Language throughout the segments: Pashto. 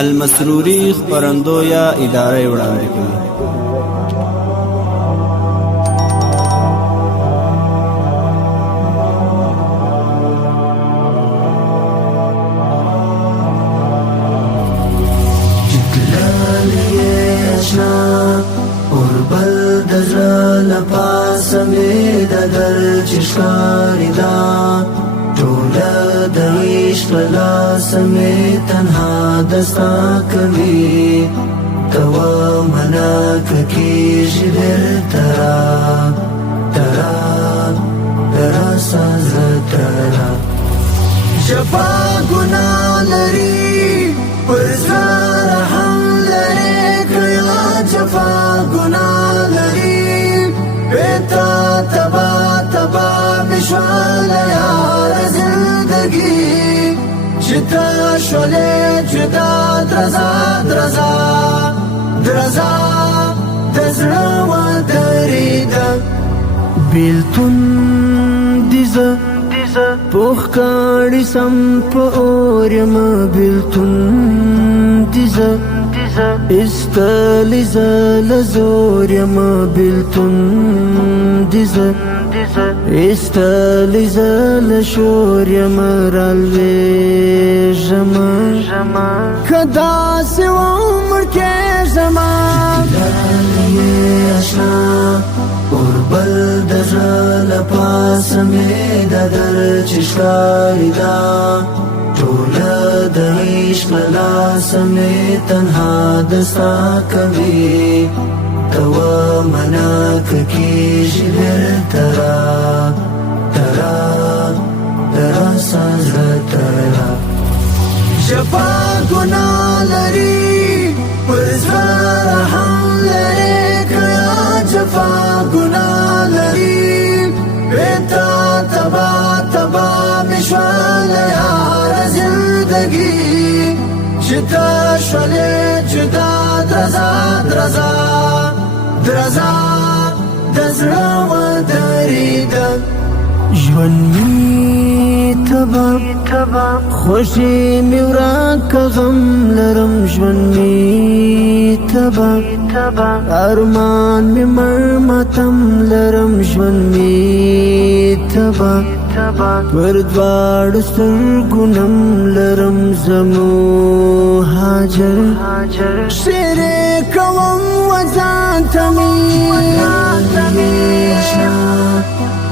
المسروري خپرندویه اداره وړاندې کوي. سمې تنها دستا کوي توا منا کېږي ترا ترا ترا ساز ترا جفا ګناه لري پر زړه رحم لري کړه جفا ګناه لري بېتا تبا تبا مشوال یار زندگی جدا شوله جدا درزا درزا درزا دزړه و درېده بیلتون دیزه پوخ کاړي سم په اور یم بیلتون دیزه استلی زل زور یم بیلتون دیزه استلی زل شور یم رالوی جما کدا سی عمر کې زما دلالي اشنا اور بل دزل پاس می ددر چشکاری دا ټوله د عشق لاس می تنها دستا کوي توا منا کېږي ترا ترا ترا ساز ترا جفا ګناه لري پر زړه رحم لري کړه جفا ګناه لري بېتا تبا تبا مشوال یار زندگی جدا شوله جدا درزا درزا درزا دزړه و درېده ژوند می تبا خوشي می ورکه غم لرم ژوند می تبا ارمان می مرمتم لرم ژوند می تبا پر دواړو سترګو لرم زمو هاجر شعر کوم وځان ته مې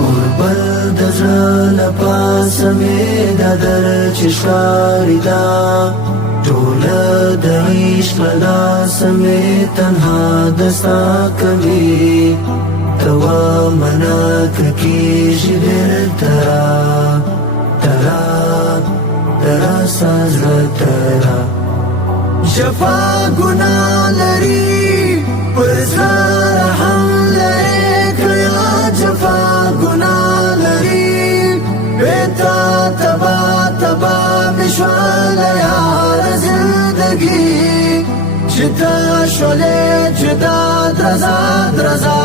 اور بل د زړه له پاسه مې د در چشکاري دا ټوله د عشق په لاسه مې تنها دستا کوي توا منا کېږي ترا ترا ترا ساز ترا جفا ګناه لري پر زړه رحم لري کړه جفا ګناه لري بېتا تبا تبا مشوال یار زندگی جدا شوله جدا درزا درزا